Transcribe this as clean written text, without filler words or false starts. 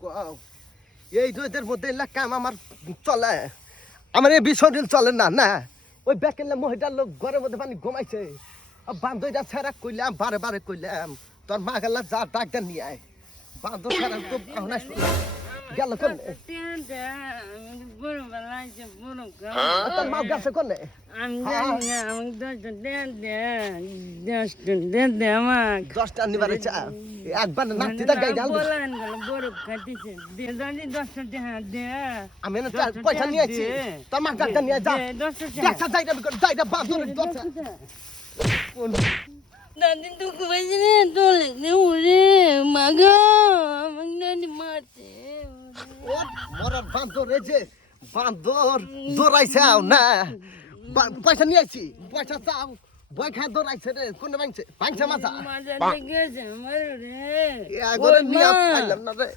কও এই রোদের মধ্যে কাম আমার চলে আমার এই বিষয় চলে না না ওই বেকেলে মহিলার লোক ঘরের মধ্যে পানি ঘুমাইছে বান্ধবীরা ছেড়া কইলাম বারে বারে কইলাম তোর মা গেলা যা ডাক্তার নিয়ে আয় বান্ধব ছেড়া খুব কাহনা শুনলাম গেল কোন তোর মা গেছে কোন দশটা নিবার একবার নাতি দা গাই ডাল আমি না পয়সা নিয়ে আছি তোর মা ডাক্তার নিয়ে যা দেখা যাইটা যাইটা বান্ধবের দশটা দাদি তো কইছে রে তোলে নে ওরে মাগো আমাকে দাদি মারছে ও মরার বান্দর এই যে বান্দর দৌড়াইছাও না পয়সা নিয়ে আইছি পয়সা চাও বই খায় দৌড়াইছে রে কোন ভাঙছে ভাঙছে মাথা মাথা লেগেছে আমার রে এগরে নিয়ে পাইলাম না রে